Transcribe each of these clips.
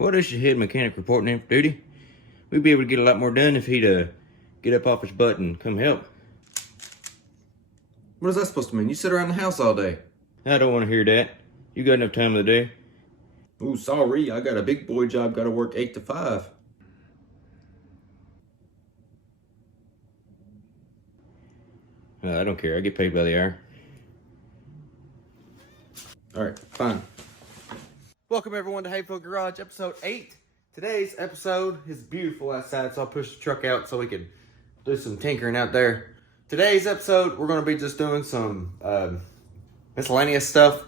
Well, this is head mechanic reporting in for duty. We'd be able to get a lot more done if he'd get up off his butt and come help. What is that supposed to mean? You sit around the house all day. I don't want to hear that. You got enough time of the day. Ooh, sorry, I got a big boy job, gotta work 8 to 5. I don't care. I get paid by the hour. All right, fine. Welcome everyone to Hayfield Garage, episode 8. Today's episode is beautiful outside, so I'll push the truck out so we can do some tinkering out there. Today's episode, we're going to be just doing some miscellaneous stuff.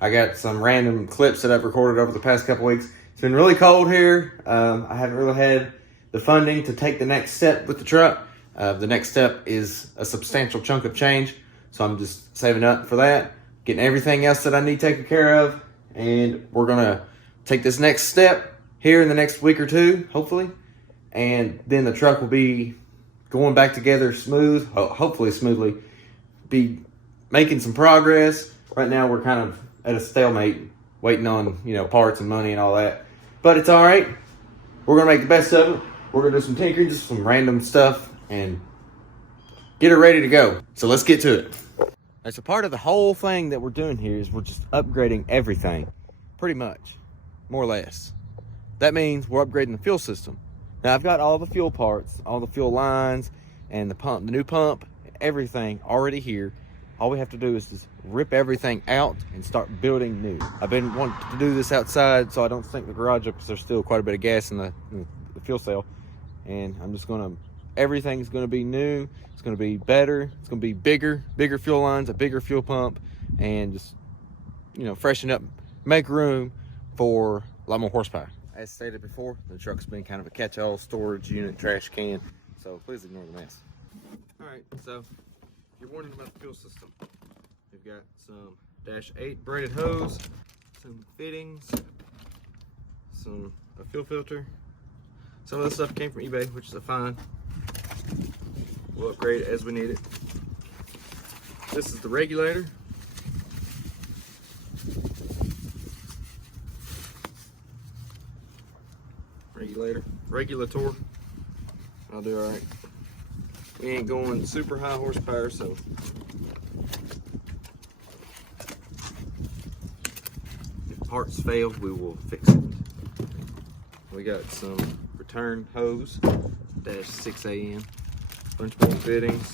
I got some random clips that I've recorded over the past couple weeks. It's been really cold here. I haven't really had the funding to take the next step with the truck. The next step is a substantial chunk of change, so I'm just saving up for that, getting everything else that I need taken care of, and we're going to take this next step here in the next week or two, hopefully, and then the truck will be going back together smooth, hopefully smoothly, be making some progress. Right now we're kind of at a stalemate, waiting on, parts and money and all that, but it's all right. We're going to make the best of it. We're going to do some tinkering, just some random stuff, and get it ready to go. So let's get to it. So part of the whole thing that we're doing here is we're just upgrading everything, pretty much, more or less. That means we're upgrading the fuel system. Now I've got all the fuel parts, all the fuel lines, and the pump, the new pump, everything already here. All we have to do is just rip everything out and start building new. I've been wanting to do this outside, so I don't sink the garage up because there's still quite a bit of gas in the fuel cell. And I'm just gonna, everything's gonna be new. It's gonna be better. It's gonna be bigger fuel lines, a bigger fuel pump, and just, freshen up, make room for a lot more horsepower. As stated before, the truck's been kind of a catch-all storage unit, trash can, so please ignore the mess. All right, so you're wondering about the fuel system. We've got some -8 braided hose, some fittings, a fuel filter. Some of this stuff came from eBay, which is fine. We'll upgrade it as we need it. This is the regulator. Regulator. I'll do all right. We ain't going super high horsepower, so if parts fail, we will fix it. We got some return hose, -6 AM, bunch more fittings,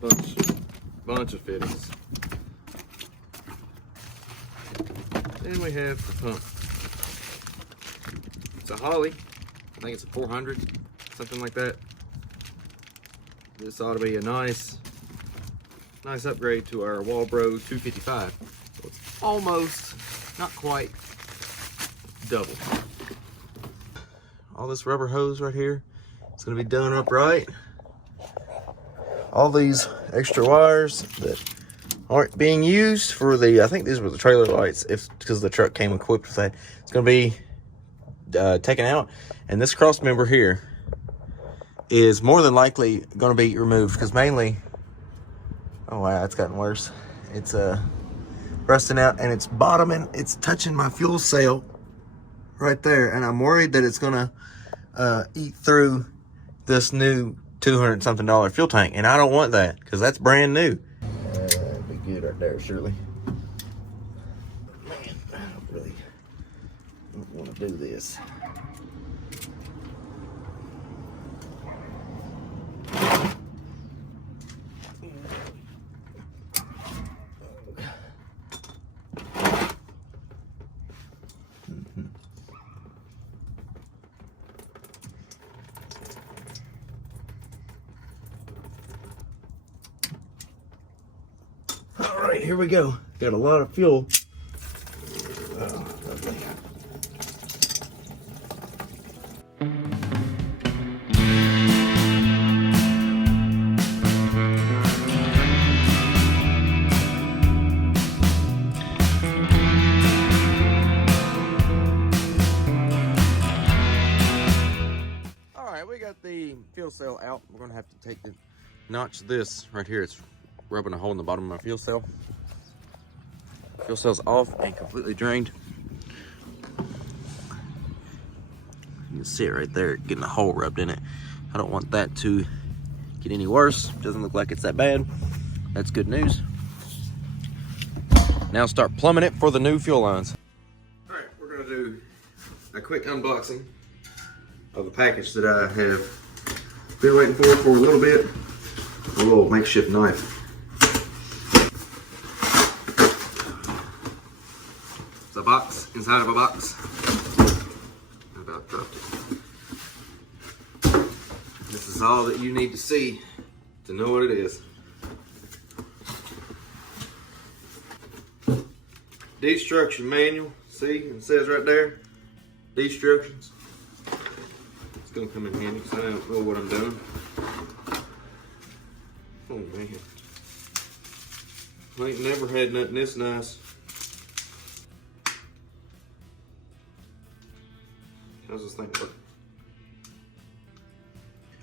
bunch of fittings. Then we have the pump. It's a Holly, I think it's a 400, something like that. This ought to be a nice upgrade to our LsBluu 255. So it's almost, not quite, double. All this rubber hose right here, it's gonna be done upright. All these extra wires that aren't being used for the, I think these were the trailer lights, because the truck came equipped with that, it's gonna be taken out. And this cross member here is more than likely gonna be removed, because mainly, oh wow, it's gotten worse. It's rusting out, and it's bottoming, it's touching my fuel cell right there, and I'm worried that it's gonna eat through this new $200-something fuel tank, and I don't want that because that's brand new. That'd be good right there, surely. Man, I don't really want to do this. All right, here we go. Got a lot of fuel. Oh, lovely. All right, we got the fuel cell out. We're gonna have to take the notch this right here. It's rubbing a hole in the bottom of my fuel cell. Fuel cell's off and completely drained. You can see it right there, getting a hole rubbed in it. I don't want that to get any worse. Doesn't look like it's that bad. That's good news. Now start plumbing it for the new fuel lines. All right, we're gonna do a quick unboxing of the package that I have been waiting for a little bit. A little makeshift knife. It's a box inside of a box. I about dropped it. This is all that you need to see to know what it is. Destruction manual. See, it says right there, destructions. It's gonna come in handy because I don't know what I'm doing. Oh man, I ain't never had nothing this nice. How's this thing work?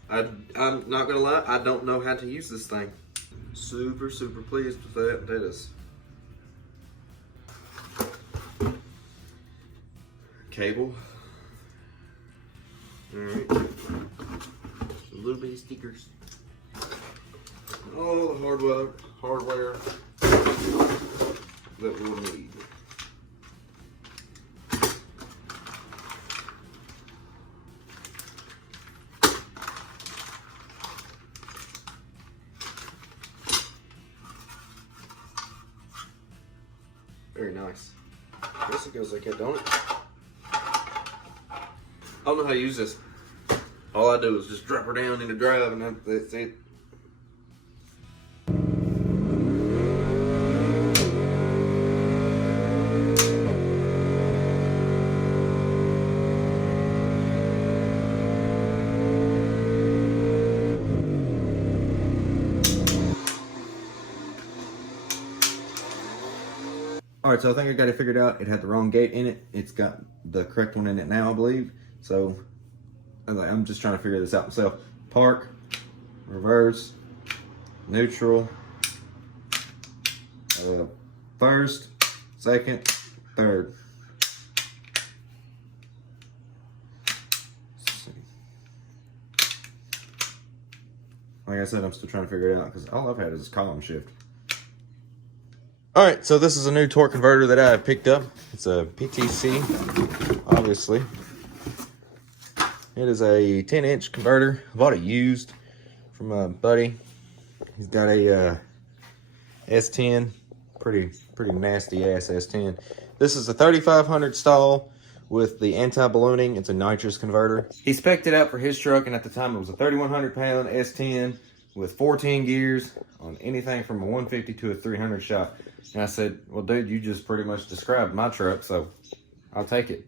I'm not gonna lie, I don't know how to use this thing. Super pleased with that. That is cable. Alright. A little bit of stickers. All the hardware that we'll need. Very nice. I guess it goes like that, don't it? I don't know how to use this. All I do is just drop her down in the drive and that's it. Alright, so I think I got it figured out. It had the wrong gate in it. It's got the correct one in it now, I believe. So I'm just trying to figure this out myself. Park, reverse, neutral, first, second, third. Like I said, I'm still trying to figure it out because all I've had is column shift. All right, so this is a new torque converter that I picked up. It's a PTC, obviously. It is a 10-inch converter. I bought it used from a buddy. He's got a S10, pretty nasty ass S10. This is a 3500 stall with the anti-ballooning. It's a nitrous converter. He spec'd it out for his truck, and at the time it was a 3,100 pound S10 with 14 gears on anything from a 150 to a 300 shot. And I said, well, dude, you just pretty much described my truck, so I'll take it.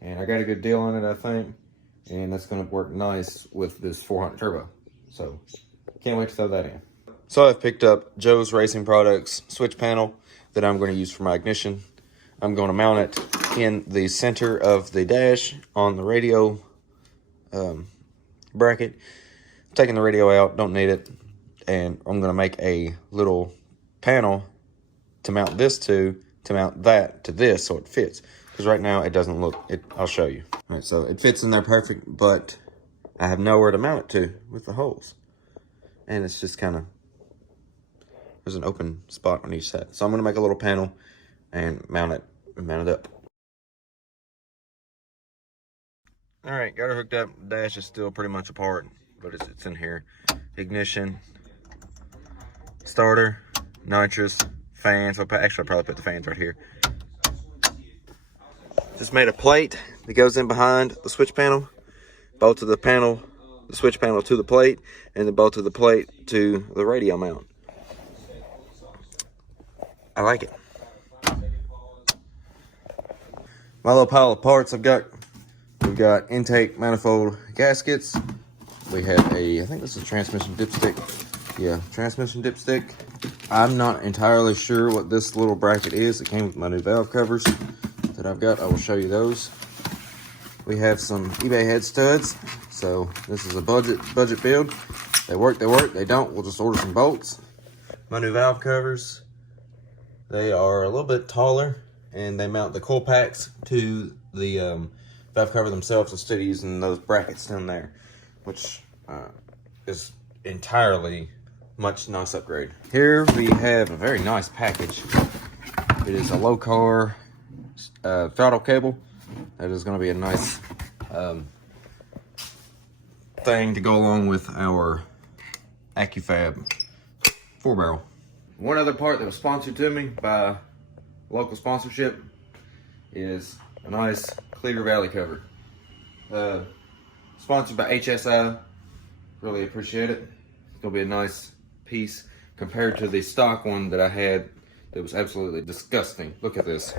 And I got a good deal on it, I think. And that's going to work nice with this 400 turbo. So can't wait to throw that in. So I've picked up Joe's Racing Products switch panel that I'm going to use for my ignition. I'm going to mount it in the center of the dash on the radio bracket. I'm taking the radio out, don't need it. And I'm going to make a little panel to mount this to mount that to this so it fits. Because right now it doesn't look, I'll show you. All right, so it fits in there perfect, but I have nowhere to mount it to with the holes. And it's just kind of, there's an open spot on each side. So I'm gonna make a little panel and mount it up. All right, got it hooked up. The dash is still pretty much apart, but it's in here. Ignition, starter, nitrous, fans. Actually, I'll probably put the fans right here. Just made a plate that goes in behind the switch panel. Bolted the switch panel to the plate, and then bolted the plate to the radio mount. I like it. My little pile of parts we've got intake manifold gaskets. We have I think this is a transmission dipstick. Yeah, transmission dipstick. I'm not entirely sure what this little bracket is. It came with my new valve covers that I've got. I will show you those. We have some eBay head studs. So this is a budget build. They work, they don't. We'll just order some bolts. My new valve covers. They are a little bit taller and they mount the coil packs to the valve cover themselves instead of using those brackets down there, which is entirely much nice upgrade. Here we have a very nice package. It is a low-car throttle cable. That is going to be a nice thing to go along with our AccuFab 4-barrel. One other part that was sponsored to me by local sponsorship is a nice clear valley cover. Sponsored by HSI. Really appreciate it. It's going to be a nice piece compared to the stock one that I had that was absolutely disgusting. Look at this.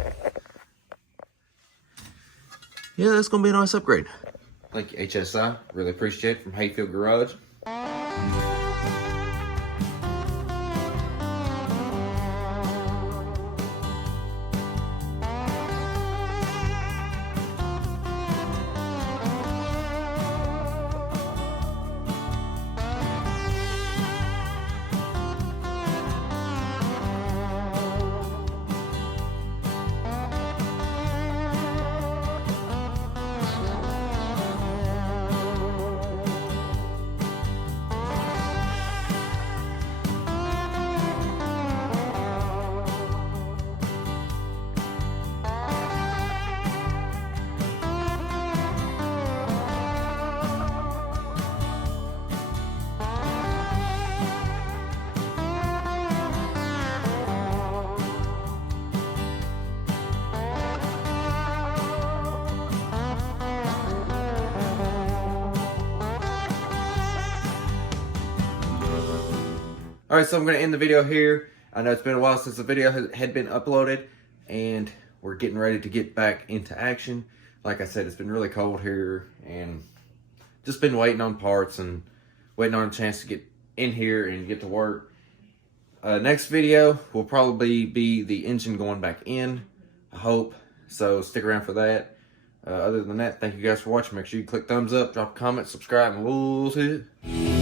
Yeah, that's going to be a nice upgrade. Thank you, HSI. Really appreciate it, from Hayfield Garage. Alright, so I'm going to end the video here. I know it's been a while since the video had been uploaded, and we're getting ready to get back into action. Like I said, it's been really cold here, and just been waiting on parts and waiting on a chance to get in here and get to work. Next video will probably be the engine going back in, I hope. So stick around for that. Other than that, thank you guys for watching. Make sure you click thumbs up, drop a comment, subscribe, and we'll see you.